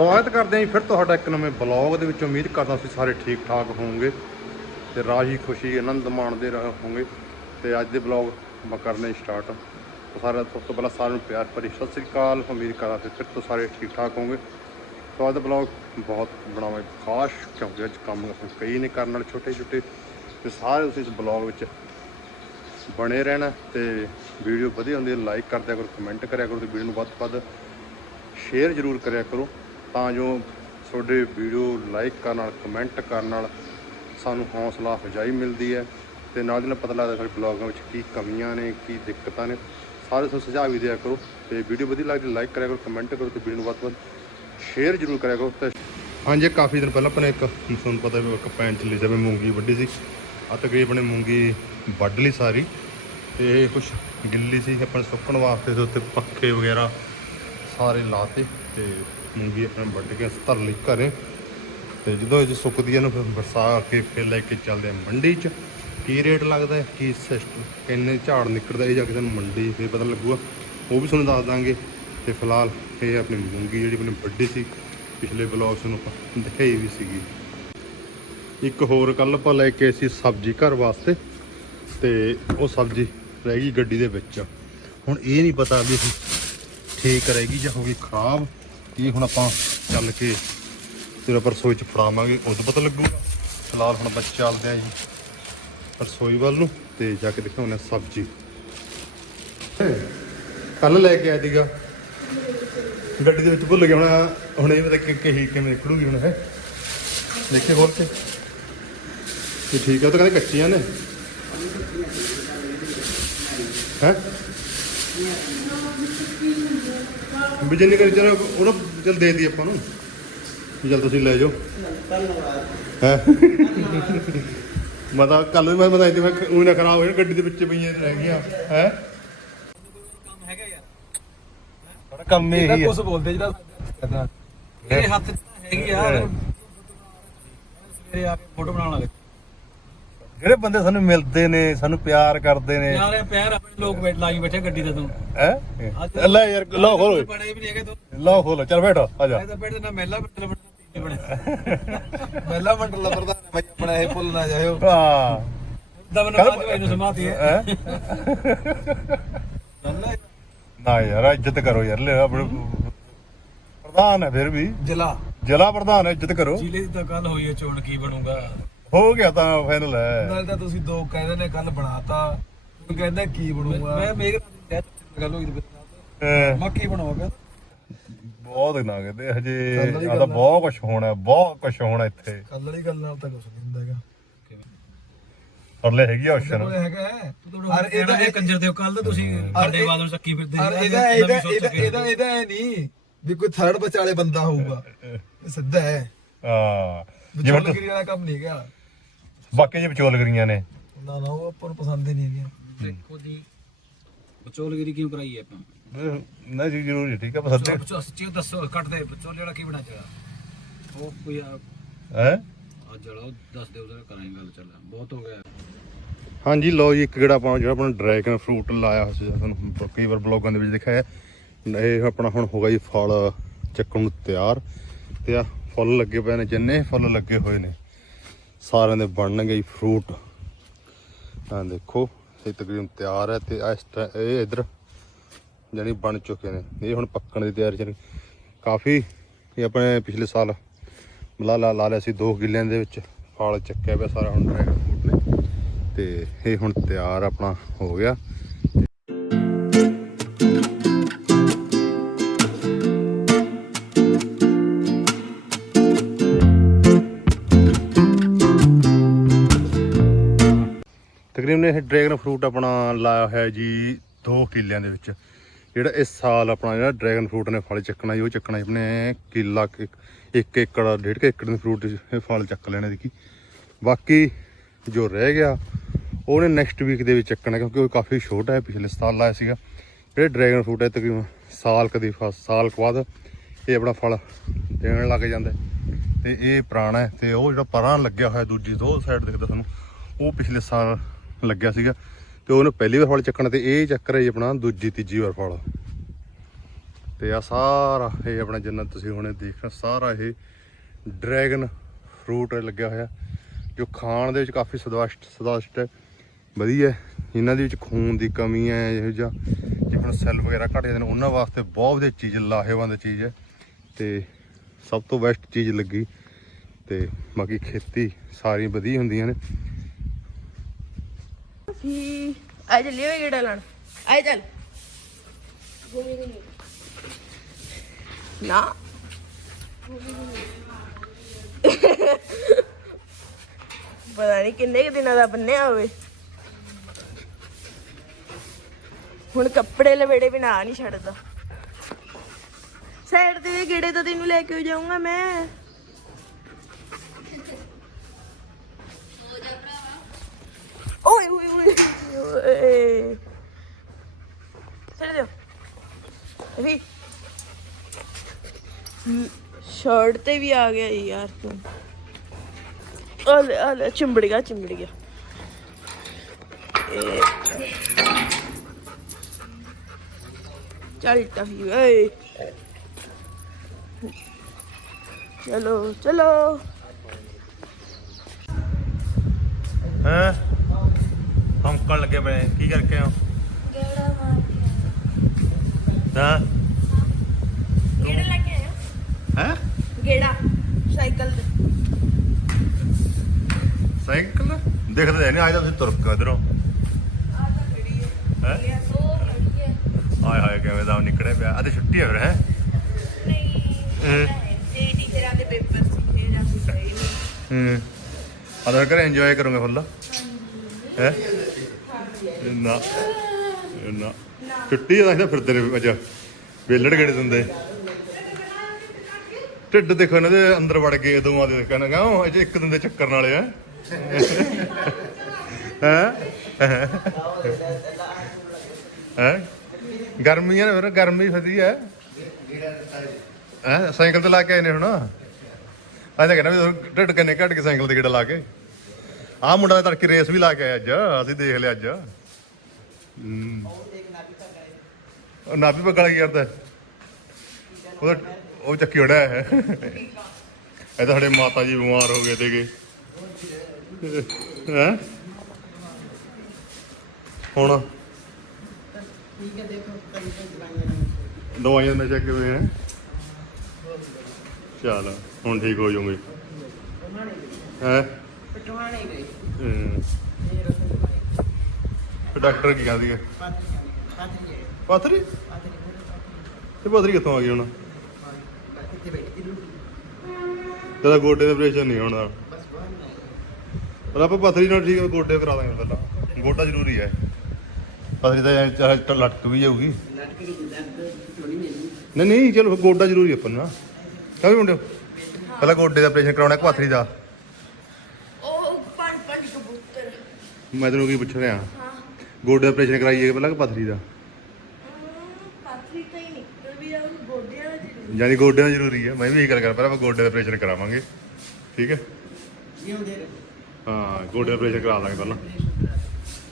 ਸਵਾਗਤ ਕਰਦੇ ਹਾਂ ਜੀ। ਫਿਰ ਤੁਹਾਡਾ ਇੱਕ ਨਵੇਂ ਬਲੌਗ ਦੇ ਵਿੱਚ ਉਮੀਦ ਕਰਦਾ ਤੁਸੀਂ ਸਾਰੇ ਠੀਕ ਠਾਕ ਹੋਵੋਗੇ ਤੇ ਰਾਜੀ ਖੁਸ਼ੀ ਆਨੰਦ ਮਾਣਦੇ ਰਹੇ ਹੋਵੋਗੇ ਤੇ ਅੱਜ ਦੇ ਬਲੌਗ ਆਪਾਂ ਕਰਨੇ ਸਟਾਰਟ ਸਾਰਾ ਸਭ ਤੋਂ ਪਹਿਲਾਂ ਸਾਰਿਆਂ ਨੂੰ ਪਿਆਰ ਭਰੀ ਸਤਿ ਸ੍ਰੀ ਅਕਾਲ। ਉਮੀਦ ਕਰਦਾ ਕਿ ਫਿਰ ਤੋਂ ਸਾਰੇ ਠੀਕ ਠਾਕ ਹੋਵੋਗੇ। ਤੋਂ ਅੱਜ ਦਾ ਬਲੌਗ ਬਹੁਤ ਬਣਾਵਾਂ ਖਾਸ ਕਿਉਂਕਿ ਅੱਜ ਕੰਮ ਕਈ ਨੇ ਕਰਨ ਨਾਲ ਛੋਟੇ ਛੋਟੇ ਤੇ ਸਾਰੇ ਤੁਸੀਂ ਇਸ ਬਲੌਗ ਵਿੱਚ ਬਣੇ ਰਹਿਣਾ ਤੇ ਵੀਡੀਓ ਵਧੀਆ ਹੁੰਦੀ ਹੈ ਲਾਈਕ ਕਰਦਿਆ ਕਰੋ ਕਮੈਂਟ ਕਰਿਆ ਕਰੋ ਤੇ ਵੀਡੀਓ ਨੂੰ ਵੱਧ ਤੋਂ ਵੱਧ ਸ਼ੇਅਰ ਜ਼ਰੂਰ ਕਰਿਆ ਕਰੋ। ਤਾਂ ਜੋ ਤੁਹਾਡੇ ਵੀਡੀਓ ਲਾਈਕ ਕਰਨ ਨਾਲ, ਕਮੈਂਟ ਕਰਨ ਨਾਲ ਸਾਨੂੰ ਹੌਸਲਾ ਅਫਜਾਈ ਮਿਲਦੀ ਹੈ ਤੇ ਨਾਲ ਦੀ ਨਾਲ ਪਤਾ ਲੱਗਦਾ ਸਾਡੇ ਬਲੌਗਾਂ ਵਿੱਚ ਕੀ ਕਮੀਆਂ ਨੇ, ਕੀ ਦਿੱਕਤਾਂ ਨੇ। ਸਾਰੇ ਤੁਹਾਨੂੰ ਸੁਝਾਅ ਵੀ ਦਿਆ ਕਰੋ ਤੇ ਵੀਡੀਓ ਵਧੀਆ ਲੱਗਦੀ ਲਾਈਕ ਕਰਿਆ ਕਰੋ, ਕਮੈਂਟ ਕਰੋ ਤੇ ਵੀਡੀਓ ਨੂੰ ਵੱਧ ਤੋਂ ਵੱਧ ਸ਼ੇਅਰ ਜ਼ਰੂਰ ਕਰਿਆ ਕਰੋ। ਤੇ ਹਾਂਜੀ, ਕਾਫੀ ਦਿਨ ਪਹਿਲਾਂ ਆਪਣੇ ਇੱਕ, ਤੁਹਾਨੂੰ ਪਤਾ ਵੀ ਇੱਕ ਪੈਨ ਚੱਲੀ ਜਾਵੇ, ਮੂੰਗੀ ਵੱਡੀ ਸੀ। ਆ ਤਕਰੀਬਨ ਮੂੰਗੀ ਵੱਢ ਲਈ ਸਾਰੀ ਤੇ ਕੁਝ ਗਿੱਲੀ ਸੀ ਆਪਾਂ ਸੁੱਕਣ ਵਾਸਤੇ ਤੇ ਉੱਤੇ ਪੱਖੇ ਵਗੈਰਾ ਸਾਰੇ ਲਾਤੇ ਤੇ ਮੂੰਗੀ ਆਪਣੇ ਵੱਢ ਕੇ ਧਰ ਲਈ ਘਰੇ। ਤੇ ਜਦੋਂ ਇਹ ਸੁੱਕਦੀ ਹੈ ਨਾ, ਫਿਰ ਵਰਸਾ ਕੇ ਫਿਰ ਲੈ ਕੇ ਚੱਲਦੇ ਆ ਮੰਡੀ 'ਚ। ਕੀ ਰੇਟ ਲੱਗਦਾ ਕੀ ਸਿਸਟਮ ਕਿੰਨੇ ਝਾੜ ਨਿਕਲਦਾ ਇਹ ਜਾ ਕੇ ਤੁਹਾਨੂੰ ਮੰਡੀ ਫਿਰ ਪਤਾ ਲੱਗੂਗਾ। ਉਹ ਵੀ ਤੁਹਾਨੂੰ ਦੱਸ ਦਾਂਗੇ। ਤੇ ਫਿਲਹਾਲ ਇਹ ਆਪਣੀ ਮੂੰਗੀ ਜਿਹੜੀ ਆਪਣੀ ਵੱਡੀ ਸੀ, ਪਿਛਲੇ ਬਲੌਗ 'ਚ ਨੂੰ ਆਪਾਂ ਦਿਖਾਈ ਵੀ ਸੀਗੀ। ਇੱਕ ਹੋਰ ਕੱਲ ਆਪਾਂ ਲੈ ਕੇ ਸੀ ਸਬਜ਼ੀ ਘਰ ਵਾਸਤੇ। ਤੇ ਉਹ ਸਬਜ਼ੀ ਰਹਿ ਗਈ ਗੱਡੀ ਦੇ ਵਿੱਚ। ਹੁਣ ਇਹ ਨਹੀਂ ਪਤਾ ਵੀ ਅਸੀਂ ਠੀਕ ਰਹੇਗੀ ਜਾਂ ਹੋ ਗਈ ਖਰਾਬ। ਇਹ ਹੁਣ ਆਪਾਂ ਚੱਲ ਕੇ ਫਿਰ ਆਪਾਂ ਰਸੋਈ ਚ ਫੜਾਵਾਂਗੇ ਉਦੋਂ ਪਤਾ ਲੱਗੂਗਾ। ਫਿਲਹਾਲ ਹੁਣ ਆਪਾਂ ਚੱਲਦੇ ਆਂ ਜੀ ਰਸੋਈ ਵੱਲ ਨੂੰ ਤੇ ਜਾ ਕੇ ਦਿਖਾਉਂਦੇ ਹਾਂ ਸਬਜ਼ੀ। ਕੱਲ ਲੈ ਕੇ ਆਇਆ ਸੀਗਾ। ਗੱਡੀ ਦੇ ਵਿੱਚ ਭੁੱਲ ਗਿਆ ਹੁਣ ਹੁਣ ਇਹ ਪਤਾ ਕਿ ਕਹੀ ਕਿਵੇਂ ਨਿਕਲੂਗੀ ਹੁਣ ਹੈ ਦੇਖੇ ਹੋਰ ਤੇ ਇਹ ਠੀਕ ਹੈ ਉਹ ਤਾਂ ਕਹਿੰਦੇ ਕੱਚੀਆਂ ਨੇ। ਹੈ? ਵੀ ਜਿੰਨੇ ਕਰ ਚਲੋ ਉਹਨਾਂ ਚਲ ਦੇ ਦੀ ਆਪਾਂ ਨੂੰ। ਵੀ ਚਲ ਤੁਸੀਂ ਲੈ ਜਾਓ। ਹੈ? ਮਤਾ ਕੱਲ ਵੀ ਮੈਂ ਬਤਾਈ ਤੇ ਮੈਂ ਉਹ ਨਾ ਖਰਾਬ ਹੋਇਆ ਗੱਡੀ ਦੇ ਵਿੱਚ ਪਈਆਂ ਰਹਿ ਗਈਆਂ। ਹੈ? ਕੰਮ ਹੈਗਾ ਯਾਰ ਥੋੜਾ ਕੰਮ ਇਹਦਾ ਇਹੀ ਕੁਝ ਬੋਲਦੇ ਜਿਹੜਾ ਕਰਦਾ ਇਹ ਹੱਥ ਹੈਗੀ ਆ। ਹੈ। ਸਵੇਰੇ ਆ ਕੇ ਫੋਟੋ ਬਣਾਉਣ ਲੱਗੇ ਜਿਹੜੇ ਬੰਦੇ ਸਾਨੂੰ ਮਿਲਦੇ ਨੇ ਸਾਨੂੰ ਪਿਆਰ ਕਰਦੇ ਨੇ? ਯਾਰ ਇਹ ਪੈਰ ਆਪਣੇ ਲੋਕ ਬੈਠ ਲਾਈ ਬੈਠੇ ਗੱਡੀ ਤੇ ਤੂੰ। ਹੈ? ਲੈ ਯਾਰ ਲਓ ਖੋਲੋ। ਬਣੇ ਵੀ ਨਹੀਂ ਹੈਗੇ ਤੂੰ। ਲਓ ਖੋਲੋ ਚੱਲ ਬੈਠੋ ਆ ਜਾ। ਮੈਂ ਤਾਂ ਬੈਠੇ ਨਾ ਮਹਿਲਾ ਮੰਡਲ ਬਣੇ ਮਹਿਲਾ ਮੰਡਲ ਦਾ ਪ੍ਰਧਾਨ ਮੈਂ ਆਪਣਾ ਇਹ ਭੁੱਲ ਨਾ ਜਾਇਓ। ਹਾਂ। ਦਮਨ ਕੱਲ੍ਹ- ਬਾਜ ਨੂੰ ਸਮਾਤੀ ਹੈ। ਹੈ? ਨਾ ਯਾਰ ਇੱਜ਼ਤ ਕਰੋ ਯਾਰ ਲੈ ਆਪਣੇ ਪ੍ਰਧਾਨ ਹੈ ਫਿਰ ਵੀ। ਜਲਾ ਜ਼ਿਲ੍ਹਾ ਪ੍ਰਧਾਨ ਹੈ ਇੱਜ਼ਤ ਕਰੋ। ਜ਼ਿਲ੍ਹੇ ਦੀ ਤਾਂ ਗੱਲ ਹੋਈ ਹੈ ਚੋਣ ਕੀ ਬਣੂਗਾ? ਹੋ ਗਿਆ ਤਾਂ ਫਾਈਨਲ ਹੈ ਨਾਲ ਤਾਂ ਤੁਸੀਂ ਦੋ ਕਹਿੰਦੇ ਨੇ ਕੱਲ ਬਣਾਤਾ। ਤੂੰ ਕਹਿੰਦਾ ਕੀ ਬਣੂਗਾ। ਮੈਂ ਮੇਘ ਨਾਲ ਗੱਲ ਹੋਈ ਤੇ ਅਹ ਮੱਕੀ ਬਣਾਓਗਾ? ਬਹੁਤ ਨਾ ਕਹਿੰਦੇ ਹਜੇ ਆ ਤਾਂ ਬਹੁਤ ਕੁਝ ਹੋਣਾ ਬਹੁਤ ਕੁਝ ਹੋਣਾ ਇੱਥੇ। ਕੱਲ ਵਾਲੀ ਗੱਲ ਨਾਲ ਤਾਂ ਕੁਝ ਨਹੀਂ ਹੁੰਦਾ ਹੈਗਾ। ਪਰਲੇ ਹੈਗੀ ਆ ਕੋਲ ਹੈਗਾ ਹੈ। ਅਰ ਇਹਦਾ ਇਹ ਕੰਜਰ ਦੇ ਕੱਲ ਤਾਂ ਤੁਸੀਂ ਸਾਡੇ ਬਾਦੋਂ ਚੱਕੀ ਫਿਰਦੇ ਸੀ, ਇਹਦਾ ਇਹਦਾ ਇਹਦਾ। ਇਹਦਾ ਇਹਦਾ ਇਹ ਨਹੀਂ ਵੀ ਕੋਈ ਥਰਡ ਵਿਚਾਲੇ ਬੰਦਾ ਹੋਊਗਾ। ਇਹ ਸਿੱਧਾ ਹੈ। ਹਾਂ। ਜਿਵੇਂ ਵਿਚੋਲਗਿਰੀ ਵਾਲਾ ਕੰਮ ਨਹੀਂ ਹੈਗਾ। ਬਾਕੀ ਜੇ ਵਿਚੋਲ ਕਰੀਆਂ ਨੇ। ਨਾ ਨਾ ਉਹ ਆਪਾਂ ਨੂੰ ਪਸੰਦ ਹੀ ਨਹੀਂ ਹੈਗੀਆਂ। ਦੇਖੋ ਜੀ ਬਚੋਲਗਿਰੀ ਕਿਉਂ ਕਰਾਈ ਹੈ ਆਪਾਂ? ਨਹੀਂ ਜੀ ਜ਼ਰੂਰੀ ਠੀਕ ਹੈ ਬਸ ਬਚੋ ਸੱਚੀ ਦੱਸੋ ਕੱਟ ਦੇ ਬਚੋਲ ਜਿਹੜਾ ਕੀ ਬਣਾ ਚਾਹੀਦਾ ਉਹ ਕੋਈ ਆ ਹੈ? ਅੱਜ ਵਾਲਾ ਉਹ ਦੱਸ ਦਿਓ ਉਹਦਾ ਕਰਾਂਗੇ ਗੱਲ ਚੱਲ ਬਹੁਤ ਹੋ ਗਿਆ। ਹਾਂਜੀ ਲਓ ਜੀ ਇੱਕ ਜਿਹੜਾ ਆਪਾਂ ਜਿਹੜਾ ਆਪਣਾ ਡਰੈਗਨ ਫਰੂਟ ਲਾਇਆ ਹੋਇਆ ਸੀ ਤੁਹਾਨੂੰ ਕਈ ਵਾਰ ਬਲੌਗਾਂ ਦੇ ਵਿੱਚ ਦਿਖਾਇਆ। ਇਹ ਆਪਣਾ ਹੁਣ ਹੋ ਗਿਆ ਜੀ ਫਲ ਚੱਕਣ ਨੂੰ ਤਿਆਰ। ਤੇ ਆ ਫੁੱਲ ਲੱਗੇ ਪਏ ਨੇ ਜਿੰਨੇ ਫੁੱਲ ਲੱਗੇ ਹੋਏ ਨੇ। ਸਾਰਿਆਂ ਦੇ ਬਣਨਗੇ ਜੀ ਫਰੂਟ ਆ ਦੇਖੋ, ਇਹ ਤਕਰੀਬਨ ਤਿਆਰ ਹੈ ਤੇ ਇਸ ਟ- ਇਹ ਇਧਰ ਜਾਨੀ ਬਣ ਚੁੱਕੇ ਨੇ। ਇਹ ਹੁਣ ਪੱਕਣ ਦੀ ਤਿਆਰੀ ਚ ਕਾਫੀ ਇਹ ਆਪਣੇ ਪਿਛਲੇ ਸਾਲ ਮਲਾ ਲਾ ਲਿਆ ਸੀ ਦੋ ਕਿੱਲਿਆਂ ਦੇ ਵਿੱਚ। ਫਲ ਚੱਕਿਆ ਪਿਆ ਸਾਰਾ ਹੁਣ ਡਰੈਗਨ ਫਰੂਟ ਨੇ। ਤੇ ਇਹ ਹੁਣ ਤਿਆਰ ਆਪਣਾ ਹੋ ਗਿਆ। ਤਕਰੀਬਨ ਇਹ ਡਰੈਗਨ ਫਰੂਟ ਆਪਣਾ ਲਾਇਆ ਹੋਇਆ ਜੀ 2 ਕਿੱਲਿਆਂ ਦੇ ਵਿੱਚ। ਜਿਹੜਾ ਇਸ ਸਾਲ ਆਪਣਾ ਜਿਹੜਾ ਡਰੈਗਨ ਫਰੂਟ ਨੇ ਫਲ ਚੱਕਣਾ ਜੀ, ਉਹ ਚੱਕਣਾ ਜੀ ਆਪਣੇ ਕਿੱਲਾ ਇੱਕ ਏਕੜ, ਡੇਢ ਕੁ ਏਕੜ ਦੇ ਫਰੂਟ ਇਹ ਫਲ ਚੱਕ ਲੈਣੇ ਦੀ ਬਾਕੀ ਜੋ ਰਹਿ ਗਿਆ, ਉਹਨੇ ਨੈਕਸਟ ਵੀਕ ਦੇ ਵਿੱਚ ਚੱਕਣਾ ਕਿਉਂਕਿ ਉਹ ਕਾਫੀ ਛੋਟਾ ਹੈ, ਪਿਛਲੇ ਸਾਲ ਲਾਇਆ ਸੀਗਾ। ਜਿਹੜੇ ਡਰੈਗਨ ਫਰੂਟ ਹੈ ਤਕਰੀਬਨ ਸਾਲ ਕਦੀ ਸਾਲ ਕੁ ਬਾਅਦ ਇਹ ਆਪਣਾ ਫਲ ਦੇਣ ਲੱਗ ਜਾਂਦਾ ਹੈ। ਤੇ ਇਹ ਪੁਰਾਣਾ ਹੈ ਤੇ ਉਹ ਜਿਹੜਾ ਪਰਾਂ ਲੱਗਿਆ ਹੋਇਆ ਦੂਜੀ ਦੋ ਸਾਈਡ ਦੇਖਦਾ ਤੁਹਾਨੂੰ, ਉਹ ਪਿਛਲੇ ਸਾਲ ਲੱਗਿਆ ਸੀਗਾ ਤੇ ਉਹਨੂੰ ਪਹਿਲੀ ਵਾਰ ਫਲ ਚੱਕਣ ਤੇ ਇਹ ਚੱਕਰ ਹੈ ਜੀ ਆਪਣਾ, ਦੂਜੀ ਤੀਜੀ ਵਾਰ ਫਲ। ਤੇ ਆ ਸਾਰਾ ਇਹ ਆਪਣਾ ਜਿੰਨਾ ਤੁਸੀਂ ਹੁਣੇ ਦੇਖਣਾ ਸਾਰਾ ਇਹ ਡਰੈਗਨ ਫਰੂਟ ਲੱਗਿਆ ਹੋਇਆ, ਜੋ ਖਾਣ ਦੇ ਵਿੱਚ ਕਾਫੀ ਸਵਾਦਿਸ਼ਟ ਸਵਾਦਿਸ਼ਟ ਹੈ। ਵਧੀਆ ਇਹਨਾਂ ਦੇ ਵਿੱਚ ਖੂਨ ਦੀ ਕਮੀ ਹੈ, ਇਹੋ ਜਿਹਾ। ਜੇ ਹੁਣ ਸੈੱਲ ਵਗੈਰਾ ਘਟ ਜਾਂਦੇ ਨੇ, ਉਹਨਾਂ ਵਾਸਤੇ ਬਹੁਤ ਵਧੀਆ ਚੀਜ਼, ਲਾਹੇਵੰਦ ਚੀਜ਼ ਹੈ। ਤੇ ਸਭ ਤੋਂ ਬੈਸਟ ਚੀਜ਼ ਲੱਗੀ। ਤੇ ਬਾਕੀ ਖੇਤੀ ਸਾਰੀ ਵਧੀਆ ਹੁੰਦੀਆਂ ਨੇ। ਹੀ ਆ ਚੱਲੀਏ ਵੇ ਗੇੜਾ ਲਾਣ ਆਏ ਚੱਲ। ਨਾ। ਪਤਾ ਨਹੀਂ ਕਿੰਨੇ ਕੁ ਦਿਨਾਂ ਦਾ ਬੰਨਿਆ ਹੋਵੇ। ਹੁਣ ਕੱਪੜੇ ਲਵੇੜੇ ਬਿਨਾ ਆ ਨਹੀਂ ਛੱਡਦਾ। ਸਾਈਡ ਤੇ ਗੇੜੇ ਤਾਂ ਤੈਨੂੰ ਲੈ ਕੇ ਜਾਊਂਗਾ ਮੈਂ। ਓਏ ਚੱਲ ਦਿਓ ਅਭੀ ਸ਼ਰਟ ਤੇ ਵੀ ਆ ਗਿਆ ਯਾਰ ਤੂੰ ਆ ਲੈ ਆ ਲੈ ਚਿੰਬੜ ਗਿਆ ਚਿੰਬੜ ਗਿਆ ਇਹ। ਚੱਲ ਟਫੀ ਓਏ ਚਲੋ ਚਲੋ ਹੈ? ਹਮਕਣ ਲੱਗੇ ਪਏ ਕੀ ਕਰਕੇ ਹਾਂ? ਗੇੜਾ ਲੈ ਕੇ ਆਇਆ ਹੈ? ਗੇੜਾ ਸਾਈਕਲ ਤੇ। ਸਾਈਕਲ? ਦਿਖਦਾ ਨਹੀਂ ਅੱਜ ਤਾਂ ਤੁਸੀਂ ਤੁਰ ਕੇ ਇਧਰੋਂ। ਆ ਤਾਂ ਖੜੀ ਹੈ। ਹੈ? ਉਹ ਖੜੀ ਹੈ। ਹਾਏ ਹਾਏ ਕਿਵੇਂ ਦਾ ਨਿਕੜੇ ਪਿਆ। ਅੱਜ ਛੁੱਟੀ ਹੈ ਫਿਰ ਹੈ? ਨਹੀਂ ਜੀ ਟੀਚਰਾਂ ਦੇ ਪੇਪਰ ਸੀ ਫਿਰ ਅਸੀਂ ਗਏ ਨਹੀਂ ਹੂੰ। ਅਦਰ ਕਰ ਇੰਜੋਏ ਕਰੋਗੇ ਫੁੱਲ। ਹੈ? ਨਾ ਨਾ ਛੁੱਟੀ ਦਾ ਫਿਰਦੇ ਨੇ ਅੱਜ ਵੇਲੜ ਗੇੜੇ ਦਿੰਦੇ। ਢਿੱਡ ਦੇਖੋ ਇਹਨਾਂ ਦੇ ਅੰਦਰ ਵੜ ਗਏ ਦੋਵਾਂ ਦੇ। ਕਹਿੰਦਾ ਉਹ ਅਜੇ ਇੱਕ ਦਿਨ ਦੇ ਚੱਕਰ ਨਾਲੇ ਆ ਹੈ? ਹੈ? ਗਰਮੀ ਹੈ ਫਿਰ, ਗਰਮੀ ਫਦੀ ਹੈ। ਹੈ? ਸਾਈਕਲ ਤੇ ਲਾ ਕੇ ਆਏ ਨੇ ਹੁਣ। ਅੱਜ ਤਾਂ ਕਹਿੰਦਾ ਵੀ ਢਿੱਡ ਕੰਨੇ ਘੱਟ ਕੇ ਸਾਈਕਲ ਤੇ ਗੇੜਾ ਲਾ ਕੇ। ਆਹ ਮੁੰਡਾ ਦਾ ਤੜਕੇ ਰੇਸ ਵੀ ਲਾ ਕੇ ਆਇਆ ਅੱਜ। ਅਸੀਂ ਦੇਖ ਲਿਆ ਅੱਜ। ਉਹ ਨਾਭੀ ਪਕੜ ਕੇ ਕਰਦਾ? ਉਹ ਉਹ ਚੱਕੀ ਹੋਣਾ ਹੈ। ਇਹ ਤਾਂ ਸਾਡੇ ਮਾਤਾ ਜੀ ਬਿਮਾਰ ਹੋ ਗਏ ਤੇਗੇ ਹੈ? ਹੁਣ? ਦਵਾਈਆਂ ਦਾ ਨਸ਼ਾ ਕਿਵੇਂ ਹੈ? ਚੱਲ ਹੁਣ ਠੀਕ ਹੋ ਜਾਓਗੇ ਹੈ? ਪਟਵਾਣੇ ਗਏ। ਹਮ। ਫਿਰ ਡਾਕਟਰ ਕੀ ਕਹਿੰਦੀ ਹੈ? ਪਾਥਰੀ? ਤੇ ਪਾਥਰੀ ਕਿੱਥੋਂ ਆ ਗਈ ਹੁਣ? ਕਿੱਥੇ ਬੈਠੀ ਦੀ ਤੇਰਾ ਗੋਡੇ ਦਾ ਆਪਰੇਸ਼ਨ ਨਹੀਂ ਹੋਣਾ ਪਰ ਆਪਾਂ ਪਥਰੀ ਨਾਲ ਠੀਕ ਗੋਡੇ ਕਰਾ ਦਾਂਗੇ ਪਹਿਲਾਂ। ਗੋਡਾ ਜ਼ਰੂਰੀ ਹੈ ਪਥਰੀ ਤਾਂ ਚਾਹੇ ਤਾਂ ਲਟਕ ਵੀ ਜਾਊਗੀ। ਨਹੀਂ ਨਹੀਂ ਚਲੋ ਗੋਡਾ ਜ਼ਰੂਰੀ ਆਪਾਂ ਨੂੰ ਨਾ। ਕਹੇ ਮੁੰਡਿਓ ਪਹਿਲਾਂ ਗੋਡੇ ਦਾ ਆਪਰੇਸ਼ਨ ਕਰਾਉਣਾ ਕਿ ਪਥਰੀ ਦਾ। ਉਹ ਪੰਜ ਪੰਜ ਕਬੂਤਰ। ਮੈਂ ਤੈਨੂੰ ਕੀ ਪੁੱਛ ਰਿਹਾ। ਗੋਡੇ ਦਾ ਆਪਰੇਸ਼ਨ ਕਰਾਈਏ ਕਿ ਪਹਿਲਾਂ ਕਿ ਪਥਰੀ ਦਾ? ਪਾਥਰੀ ਤਾਂ ਹੀ ਨਿਕਲ ਵੀ ਜਾਊ ਗੋਡਿਆਂ ਦਾ ਜ਼ਰੂਰ ਯਾਨੀ ਗੋਡਿਆਂ ਦਾ ਜ਼ਰੂਰੀ ਹੈ। ਮੈਂ ਵੀ ਇਹ ਗੱਲ ਕਰ ਪਹਿਲਾਂ ਆਪਾਂ ਗੋਡੇ ਦਾ ਆਪਰੇਸ਼ਨ ਕਰਾਵਾਂਗੇ। ਠੀਕ ਹੈ? ਜਿਉਂਦੇ ਹਾਂ ਗੋਡੇ ਦਾ ਆਪਰੇਸ਼ਨ ਕਰਾ ਲਾਂਗੇ ਪਹਿਲਾਂ।